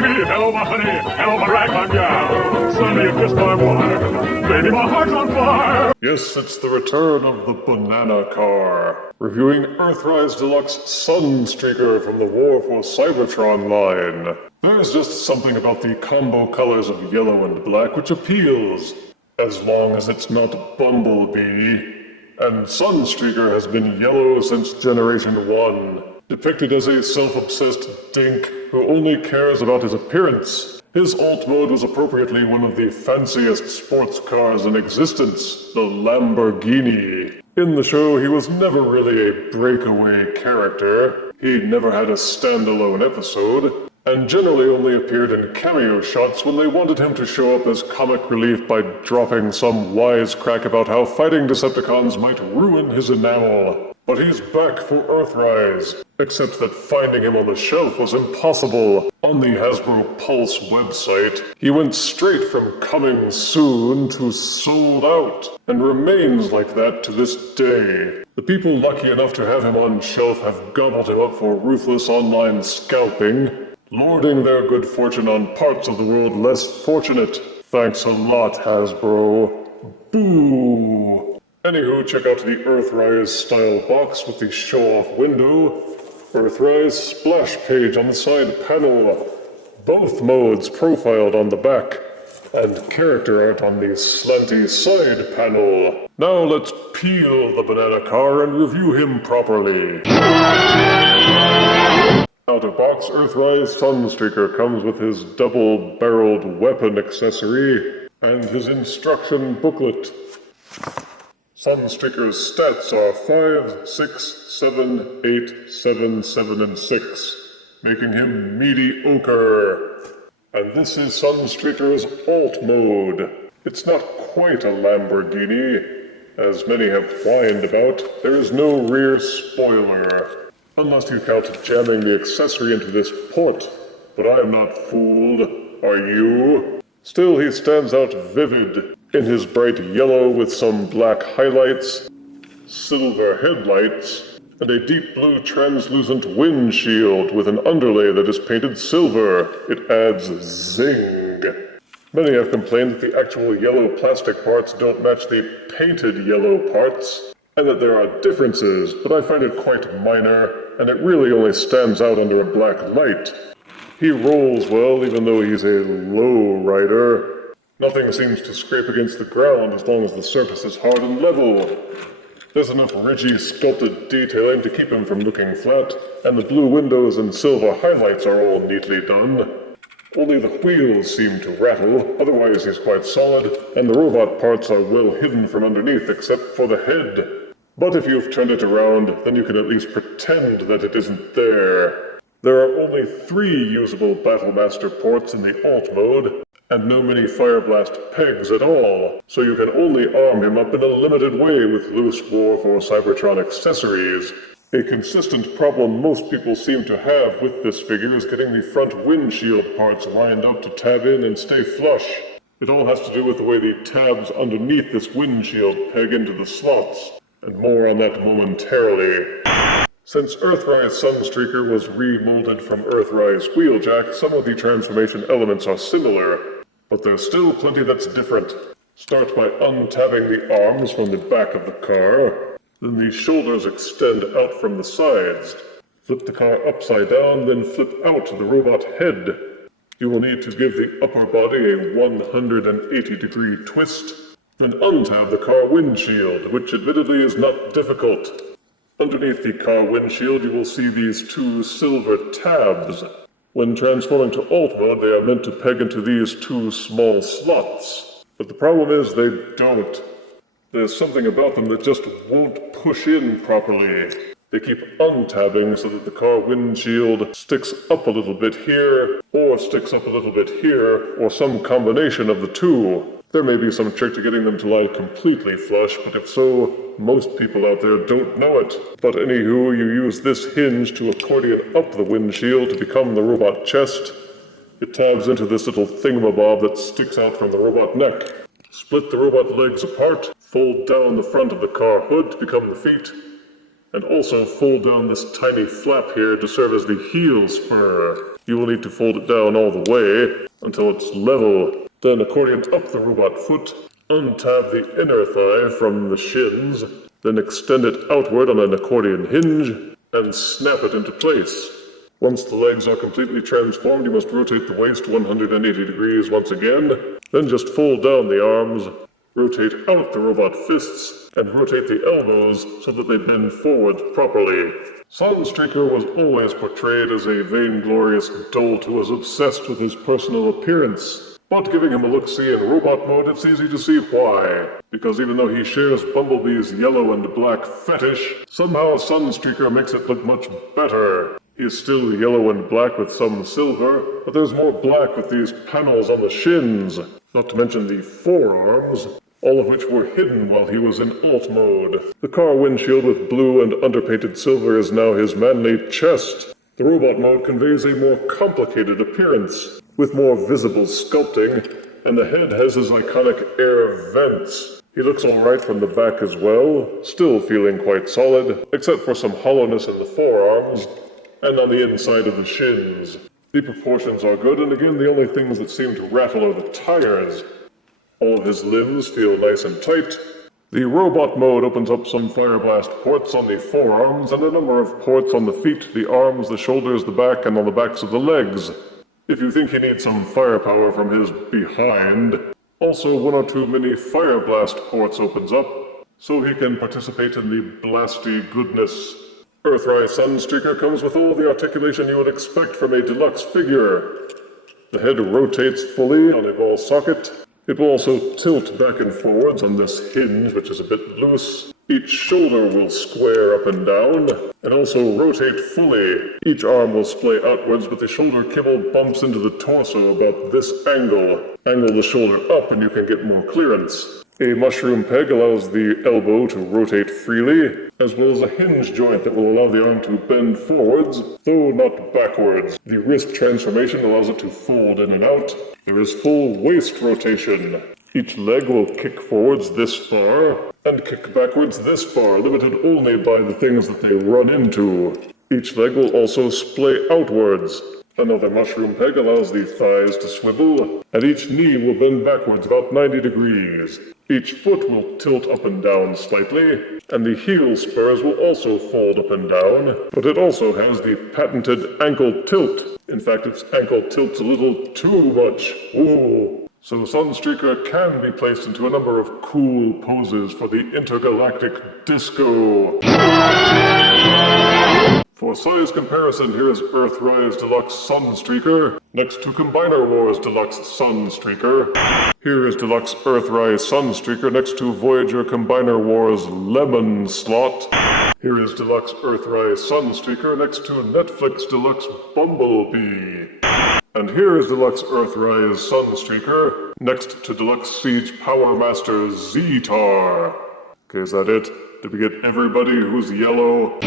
baby! Hello, my honey! Hello, my ragtime gal! Sonny, you kissed my wife! Baby, my heart's on fire! Yes, it's the return of the banana car. Reviewing Earthrise Deluxe Sunstreaker from the War for Cybertron line. There's just something about the combo colors of yellow and black which appeals, as long as it's not Bumblebee. And Sunstreaker has been yellow since Generation 1, depicted as a self-obsessed dink who only cares about his appearance. His alt mode was appropriately one of the fanciest sports cars in existence, the Lamborghini. In the show, he was never really a breakaway character. He never had a standalone episode, and generally only appeared in cameo shots when they wanted him to show up as comic relief by dropping some wisecrack about how fighting Decepticons might ruin his enamel. But he's back for Earthrise, except that finding him on the shelf was impossible. On the Hasbro Pulse website, he went straight from coming soon to sold out, and remains like that to this day. The people lucky enough to have him on shelf have gobbled him up for ruthless online scalping, lording their good fortune on parts of the world less fortunate. Thanks a lot, Hasbro. Boo! Anywho, check out the Earthrise style box with the show-off window, Earthrise splash page on the side panel, both modes profiled on the back, and character art on the slanty side panel. Now let's peel the banana car and review him properly. Out of box, Earthrise Sunstreaker comes with his double-barreled weapon accessory and his instruction booklet. Sunstreaker's stats are 5, 6, 7, 8, 7, 7, and 6, making him mediocre. And this is Sunstreaker's alt mode. It's not quite a Lamborghini. As many have whined about, there is no rear spoiler, unless you count jamming the accessory into this port. But I am not fooled. Are you? Still, he stands out vivid in his bright yellow with some black highlights, silver headlights, and a deep blue translucent windshield with an underlay that is painted silver. It adds zing. Many have complained that the actual yellow plastic parts don't match the painted yellow parts, and that there are differences, but I find it quite minor, and it really only stands out under a black light. He rolls well, even though he's a low rider. Nothing seems to scrape against the ground as long as the surface is hard and level. There's enough ridgy, sculpted detailing to keep him from looking flat, and the blue windows and silver highlights are all neatly done. Only the wheels seem to rattle, otherwise he's quite solid, and the robot parts are well hidden from underneath except for the head. But if you've turned it around, then you can at least pretend that it isn't there. There are only 3 usable Battlemaster ports in the alt mode, and no mini Fireblast pegs at all, so you can only arm him up in a limited way with loose War for Cybertron accessories. A consistent problem most people seem to have with this figure is getting the front windshield parts lined up to tab in and stay flush. It all has to do with the way the tabs underneath this windshield peg into the slots, and more on that momentarily. Since Earthrise Sunstreaker was remolded from Earthrise Wheeljack, some of the transformation elements are similar, but there's still plenty that's different. Start by untabbing the arms from the back of the car, then the shoulders extend out from the sides. Flip the car upside down, then flip out the robot head. You will need to give the upper body a 180-degree twist, then untab the car windshield, which admittedly is not difficult. Underneath the car windshield, you will see these 2 silver tabs. When transforming to alt mode, they are meant to peg into these 2 small slots. But the problem is they don't. There's something about them that just won't push in properly. They keep untabbing so that the car windshield sticks up a little bit here, or sticks up a little bit here, or some combination of the 2. There may be some trick to getting them to lie completely flush, but if so, most people out there don't know it. But anywho, you use this hinge to accordion up the windshield to become the robot chest. It tabs into this little thingamabob that sticks out from the robot neck. Split the robot legs apart, fold down the front of the car hood to become the feet, and also fold down this tiny flap here to serve as the heel spur. You will need to fold it down all the way until it's level. Then accordion up the robot foot, untab the inner thigh from the shins, then extend it outward on an accordion hinge, and snap it into place. Once the legs are completely transformed, you must rotate the waist 180 degrees once again, then just fold down the arms, rotate out the robot fists, and rotate the elbows so that they bend forward properly. Sunstreaker was always portrayed as a vainglorious dolt who was obsessed with his personal appearance. But giving him a look-see in robot mode, it's easy to see why. Because even though he shares Bumblebee's yellow and black fetish, somehow Sunstreaker makes it look much better. He is still yellow and black with some silver, but there's more black with these panels on the shins, not to mention the forearms, all of which were hidden while he was in alt mode. The car windshield with blue and underpainted silver is now his manly chest. The robot mode conveys a more complicated appearance, with more visible sculpting, and the head has his iconic air vents. He looks alright from the back as well, still feeling quite solid, except for some hollowness in the forearms, and on the inside of the shins. The proportions are good, and again the only things that seem to rattle are the tires. All of his limbs feel nice and tight. The robot mode opens up some Fireblast ports on the forearms and a number of ports on the feet, the arms, the shoulders, the back, and on the backs of the legs. If you think he needs some firepower from his behind, also one or two mini Fireblast ports opens up, so he can participate in the blasty goodness. Earthrise Sunstreaker comes with all the articulation you would expect from a deluxe figure. The head rotates fully on a ball socket. It will also tilt back and forwards on this hinge, which is a bit loose. Each shoulder will square up and down, and also rotate fully. Each arm will splay outwards, but the shoulder kibble bumps into the torso about this angle. Angle the shoulder up and you can get more clearance. A mushroom peg allows the elbow to rotate freely, as well as a hinge joint that will allow the arm to bend forwards, though not backwards. The wrist transformation allows it to fold in and out. There is full waist rotation. Each leg will kick forwards this far, and kick backwards this far, limited only by the things that they run into. Each leg will also splay outwards. Another mushroom peg allows the thighs to swivel, and each knee will bend backwards about 90 degrees. Each foot will tilt up and down slightly, and the heel spurs will also fold up and down, but it also has the patented ankle tilt. In fact, its ankle tilts a little too much. Ooh. So Sunstreaker can be placed into a number of cool poses for the intergalactic disco. For size comparison, here is Earthrise Deluxe Sunstreaker, next to Combiner Wars Deluxe Sunstreaker. Here is Deluxe Earthrise Sunstreaker, next to Voyager Combiner Wars Lemon Slot. Here is Deluxe Earthrise Sunstreaker, next to Netflix Deluxe Bumblebee. And here is Deluxe Earthrise Sunstreaker, next to Deluxe Siege Powermaster Zetar. Okay, is that it? Did we get everybody who's yellow?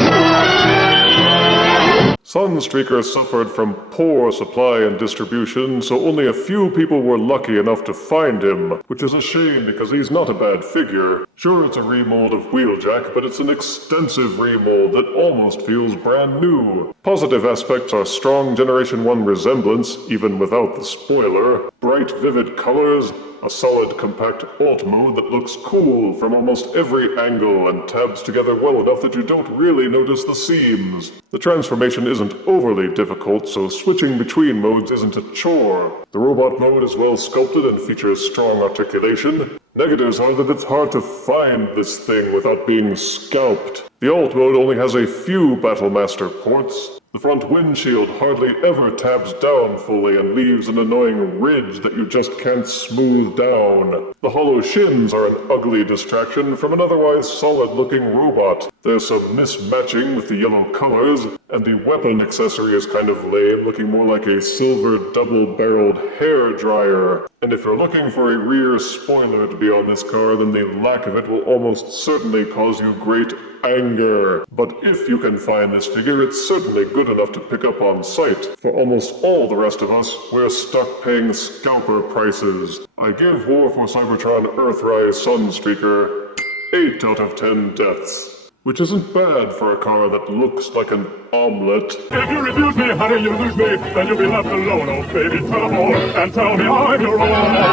Sunstreaker suffered from poor supply and distribution, so only a few people were lucky enough to find him, which is a shame because he's not a bad figure. Sure, it's a remold of Wheeljack, but it's an extensive remold that almost feels brand new. Positive aspects are strong Generation 1 resemblance, even without the spoiler, bright vivid colors, a solid compact alt mode that looks cool from almost every angle and tabs together well enough that you don't really notice the seams. The transformation isn't overly difficult, so switching between modes isn't a chore. The robot mode is well sculpted and features strong articulation. Negatives are that it's hard to find this thing without being scalped. The alt mode only has a few Battlemaster ports. The front windshield hardly ever tabs down fully and leaves an annoying ridge that you just can't smooth down. The hollow shins are an ugly distraction from an otherwise solid-looking robot. There's some mismatching with the yellow colors, and the weapon accessory is kind of lame, looking more like a silver double-barreled hair dryer. And if you're looking for a rear spoiler to be on this car, then the lack of it will almost certainly cause you great anger. But if you can find this figure, it's certainly good enough to pick up on sight. For almost all the rest of us, we're stuck paying scalper prices. I give War for Cybertron Earthrise Sunstreaker 8 out of 10 deaths. which isn't bad for a car that looks like an omelet. If you refuse me, honey, you lose me. Then you'll be left alone, oh baby. Tell more and tell me I'm your own.